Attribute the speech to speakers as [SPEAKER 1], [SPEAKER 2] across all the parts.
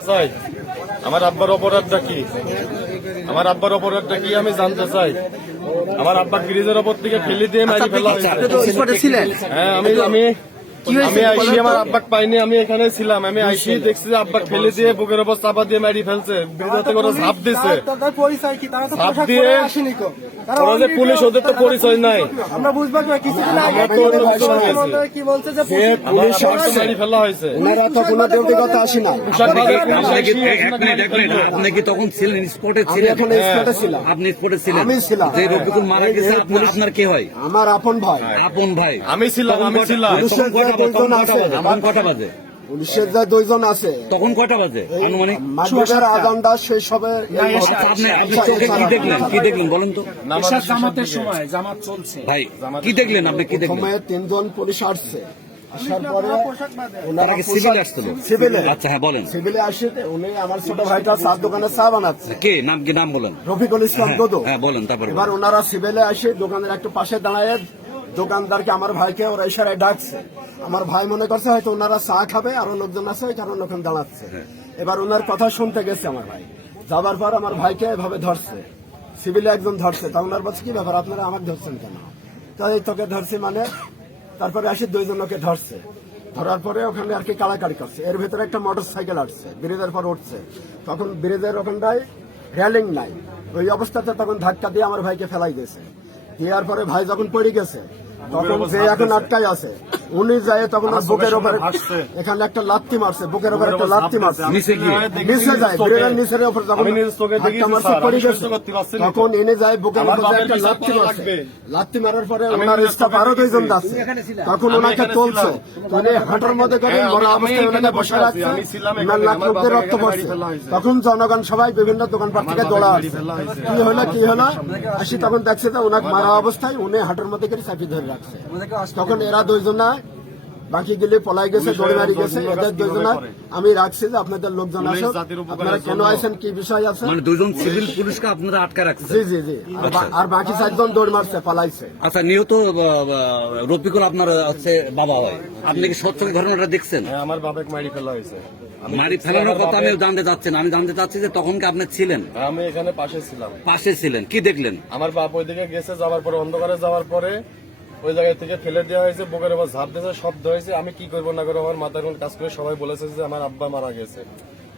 [SPEAKER 1] চাই। আমার আব্বার অপরাধটা কি? আমার আব্বার অপরাধটা কি আমি জানতে চাই? আমার আব্বার ফ্রিজের ওপর থেকে ফেলে দিয়ে মারি ফেলা হ্যাঁ আমি আমি? আমি আইসি আমার আব্বাক পাইনি আমি এখানে ছিলাম। আমি আইসি দেখছি যে আব্বাক ফেলে দিয়ে বুকের ওপর চাপা দিয়ে মারি ফেলছে। ব্রিজের থেকে ঝাঁপ দিছে।
[SPEAKER 2] তাদের পরিচয় কি? তারা তো
[SPEAKER 1] ঝাঁপ দিয়ে ওরা যে পুলিশ ওদের তো পরিচয় নাই।
[SPEAKER 2] আমরা বুঝব কিছুদিন আগে
[SPEAKER 1] আমরা তো অন্য কিছু
[SPEAKER 2] প্রশাসন
[SPEAKER 1] হয়েছে।
[SPEAKER 2] ওদের কি বলছে যে
[SPEAKER 1] আমার মারি ফেলা হয়েছে।
[SPEAKER 3] ওনারা তো কোনো ব্যক্তিগত আসি না।
[SPEAKER 1] পোশাক বাজার পুলিশ
[SPEAKER 4] আপনি কি
[SPEAKER 1] আইসি
[SPEAKER 4] এক মিনিট এক মিনিট আপনি কি তখন ছিলেন? স্পটে ছিলেন?
[SPEAKER 3] স্পটে ছিলাম।
[SPEAKER 4] আপনি স্পটে ছিলেন।
[SPEAKER 3] আমি ছিলাম।
[SPEAKER 4] যে রফিকুল মারা গেছে আপনার আপনার কে হয়?
[SPEAKER 3] আমার আপন ভাই।
[SPEAKER 4] আপন ভাই।
[SPEAKER 1] আমি ছিলাম আমি ছিলাম।
[SPEAKER 4] তখন কয়টা বাজে? তখন কয়টা বাজে?
[SPEAKER 3] আমার-
[SPEAKER 4] তখন বাজে?
[SPEAKER 3] পুলিশের যে দুইজন আছে।
[SPEAKER 4] তখন কয়টা বাজে? অনুমানিক
[SPEAKER 3] মাদ্রাসার আজানটা শেষ হবে এই
[SPEAKER 4] আপনি আপনি চোখে কি দেখলেন? কি দেখলেন? বলেন তো।
[SPEAKER 1] নামাজ
[SPEAKER 2] জামাতের সময় জামাত চলছে।
[SPEAKER 4] ভাই কি দেখলেন? আপনি কি দেখলেন?
[SPEAKER 3] প্রথমে তিনজন পুলিশ আসছে। আসার পরে ওনারা
[SPEAKER 4] সিভিল আসছিল?
[SPEAKER 3] সিভিলে।
[SPEAKER 4] আচ্ছা হ্যাঁ বলেন।
[SPEAKER 3] সিভিলে আসে উনি আমার ছোট ভাইটা চার দোকানে চা বানাচ্ছে।
[SPEAKER 4] কে? নাম কি? নাম বলেন।
[SPEAKER 3] রফিকুল ইসলাম দোদো
[SPEAKER 4] হ্যাঁ বলেন তারপরে
[SPEAKER 3] এবার ওনারা সিভিলে আসে দোকানের একটু পাশে দাঁড়ায়। দোকানদারকে আমার ভাইকে ওরা ইশারায় ডাকছে। আমার ভাই মনে করছে হয়তো ওনারা চা খাবে আরও লোকজন আছে ওই কারণে ওখানে দাঁড়াচ্ছে। এবার ওনার কথা শুনতে গেছে আমার ভাই। যাবার পর আমার ভাইকে এভাবে ধরছে। সিভিলে একজন ধরছে। তা ওনার বলছে কি ব্যাপার আপনারা আমাকে ধরছেন কেন? তাই তোকে ধরছি মানে তারপরে আসি দুইজন লোকে ধরছে। ধরার পরে ওখানে আর কি কালাকারি করছে। এর ভেতরে একটা মোটর সাইকেল আসছে ব্রিজের পর উঠছে। তখন ব্রিজের ওখানটায় রেলিং নাই। ওই অবস্থাতে তখন ধাক্কা দিয়ে আমার ভাইকে ফেলাই দিয়েছে। দেওয়ার পরে ভাই যখন পড়ে গেছে তখন যে এখন আটকায় আছে। উনি যায় তখন বুকের উপরে এখানে একটা লাত্তি মারছে বুকের উপরে একটা লাত্তি মারছে।
[SPEAKER 4] নিচে গিয়ে?
[SPEAKER 3] নিচে যায় ব্রিজের নিচের উপর যখন পড়ে গেছে।
[SPEAKER 1] করতে পারছি
[SPEAKER 3] তখন এনে যায় বুকের উপরে একটা লাত্তি মারছে। লাত্তি মারার পরে ওনার স্টাফ আরও দুইজন। যাচ্ছে তখন ওনাকে তুলছে। উনি হাঁটার মধ্যে করে মরা অবস্থায় ওনাকে
[SPEAKER 1] বসে
[SPEAKER 3] রাখছে। ওনার লাখ
[SPEAKER 1] আমার
[SPEAKER 3] রক্ত পড়ছে। তখন জনগণ সবাই বিভিন্ন দোকানপাট থেকে দৌড়া কি হলো কি হলো? আসি তখন দেখছে যে ওনাকে মারা অবস্থায় উনি হাঁটার মধ্যে করে চাপি ধরে রাখছে তখন এরা দুইজনা বাকি গেলে পলাই গেছে দৌড়ে মারি গেছে এদের দুইজনা আমি রাখছি যে আপনাদের লোকজন আসো
[SPEAKER 1] উপকারের
[SPEAKER 3] আপনারা কেন আছেন কি বিষয় আছে?
[SPEAKER 4] মানে দুজন সিভিল পুলিশকে আপনারা আটকা রাখছেন?
[SPEAKER 3] জি জি জি। আর বাকি চারজন দৌড় মারছে পালাইছে।
[SPEAKER 4] আচ্ছা নিহত রফিকুল আপনার হচ্ছে বাবা হয়। আপনি কি সত্য ঘটনাটা দেখছেন?
[SPEAKER 1] হ্যাঁ আমার বাবাকে মারি ফেলা হয়েছে।
[SPEAKER 4] মারি ফেলানোর কথা আমি জানতে চাচ্ছি না। আমি জানতে চাচ্ছি যে তখন কি আপনি ছিলেন?
[SPEAKER 1] আমি এখানে পাশে ছিলাম।
[SPEAKER 4] পাশে ছিলেন। কি দেখলেন?
[SPEAKER 1] আমার বাপ ওইদিকে গেছে যাওয়ার পরে অন্ধকারে যাওয়ার পরে ওই জায়গা থেকে ফেলে দেওয়া হয়েছে বুকের উপর ঝাঁপ দিয়েছে শব্দ হয়েছে। আমি কি করব না করব? আমার মাথার কোন কাজ করে সবাই বলেছে যে আমার আব্বা মারা গেছে।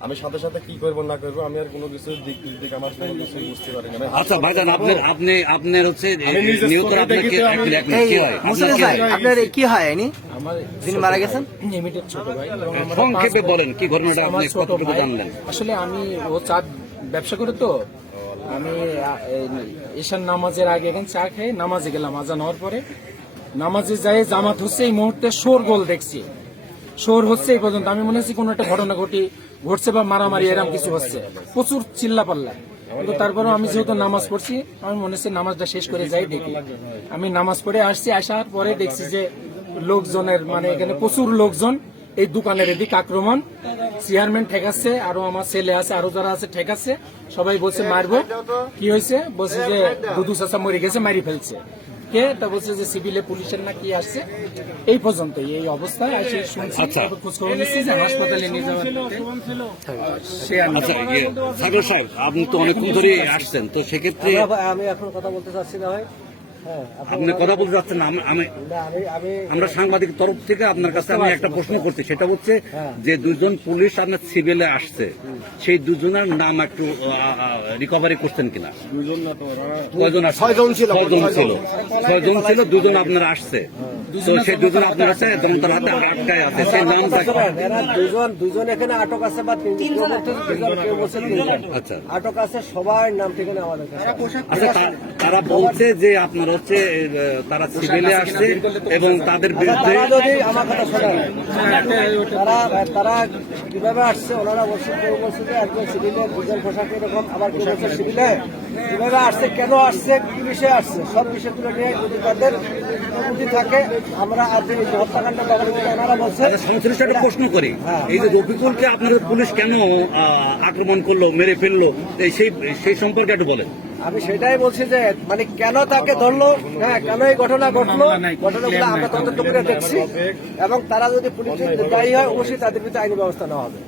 [SPEAKER 1] আমি সাথে সাথে কি করব না করব আমি আর কোনো কিছু দিক দিক আমার কোনো কিছুই বুঝতে পারি না।
[SPEAKER 4] আচ্ছা ভাইজান আপনার আপনি আপনার হচ্ছে আপনার কে- কি হয়?
[SPEAKER 5] মুসলিম
[SPEAKER 4] কি
[SPEAKER 5] ভাই
[SPEAKER 4] হয়?
[SPEAKER 5] আপনার কি হয় ইনি
[SPEAKER 6] আমার
[SPEAKER 5] যিনি মারা গেছেন?
[SPEAKER 6] লিমিটেড ছোট ভাই।
[SPEAKER 4] সংক্ষেপে বলেন কি ঘটনাটা
[SPEAKER 6] আমার
[SPEAKER 4] আপনি কতটুকু জানলেন?
[SPEAKER 6] আসলে আমি ও চা ব্যবসা করে তো আমি ঈশান নামাজের আগে এখন চা খেয়ে নামাজে গেলাম, আজান হওয়ার পরে। নামাজে যাই, জামাত হচ্ছে এই মুহূর্তে শোর গোল দেখছি। শোর হচ্ছে এই পর্যন্ত। আমি মনে হচ্ছে কোনো একটা ঘটনা ঘটি, ঘটছে বা মারামারি এরকম কিছু হচ্ছে। প্রচুর চিল্লা পাল্লা কিন্তু তারপরেও আমি যেহেতু নামাজ পড়ছি, আমি মনে হচ্ছে নামাজটা শেষ করে যাই দেখি। আমি নামাজ পড়ে আসছি, আসার পরে দেখছি যে লোকজনের মানে এখানে প্রচুর লোকজন এই দোকানের এদিকে আক্রমণ। চেয়ারম্যান ঠেকাচ্ছে আরও আমার ছেলে আছে আরও যারা আছে ঠেকাচ্ছে। সবাই বলছে মারবো। কি হয়েছে? বলছে যে দুদু চাচা মরে গেছে মারি ফেলছে। কে? তা বলছে যে সিভিলে পুলিশের না কি আসছে? এই পর্যন্ত এই অবস্থায় আসে শুনছি
[SPEAKER 4] আচ্ছা।
[SPEAKER 6] খোঁজ খবর নিচ্ছি যে হাসপাতালে নিয়ে যাওয়ার সে
[SPEAKER 4] আচ্ছা ইয়ে, সাগর সাহেব আপনি তো অনেকক্ষণ ধরে আসছেন তো সেক্ষেত্রে
[SPEAKER 2] আমি এখন কথা বলতে চাচ্ছি না ভাই। হ্যাঁ
[SPEAKER 4] আপনি কথা বলতে যাচ্ছেন না আমি- আমি
[SPEAKER 2] আমি আমি
[SPEAKER 4] আমরা সাংবাদিক তরফ থেকে আপনার কাছে আমি একটা প্রশ্ন করছি সেটা হচ্ছে যে দুজন পুলিশ আপনার সিভিলে আসছে সেই দুজনের নাম একটু রিকভারি করছেন কিনা? আসছে?
[SPEAKER 3] ছয়জন ছিল।
[SPEAKER 4] ছয়জন ছিল। দুজন আপনার আসছে। তো সেই দুজন আপনার আছে দমতার হাতে আটকায় আছে সেই?
[SPEAKER 2] এরা দুজন দুজন এখানে আটক আছে বা দুজন তিনজন
[SPEAKER 4] আচ্ছা।
[SPEAKER 2] আটক আছে সবার নাম ঠিকানা আমাদের
[SPEAKER 4] আচ্ছা তারা বলছে যে আপনার হচ্ছে তারা সিভিলে আসছে এবং তাদের বিরুদ্ধে
[SPEAKER 2] আমার কথা তারা তারা কীভাবে আসছে ওনারা বলছে কেউ বলছে যে একজন সিভিলে দুজন পোশাক এরকম আবার কেউ বলছে সিভিলে কীভাবে আসছে কেন আসছে কি বিষয়ে আসছে সব বিষয় তুলে নিয়ে যদি তাদের অনুমতি থাকে আমরা আজ এই হত্যাকাণ্ড ওনারা বলছে
[SPEAKER 4] আচ্ছা, সংশ্লিষ্ট একটা প্রশ্ন করি। এই যে রফিকুলকে আপনাদের পুলিশ কেন আক্রমণ করল মেরে ফেলল সেই সেই সম্পর্কে একটু বলেন।
[SPEAKER 2] আমি সেটাই বলছি যে মানে কেন তাকে ধরলো? হ্যাঁ কেন এই ঘটনা ঘটলো? ঘটনাগুলো আমরা তদন্ত করে দেখছি। এবং তারা যদি পুলিশের দায়ী হয়, অবশ্যই তাদের বিরুদ্ধে আইনি ব্যবস্থা নেওয়া হবে।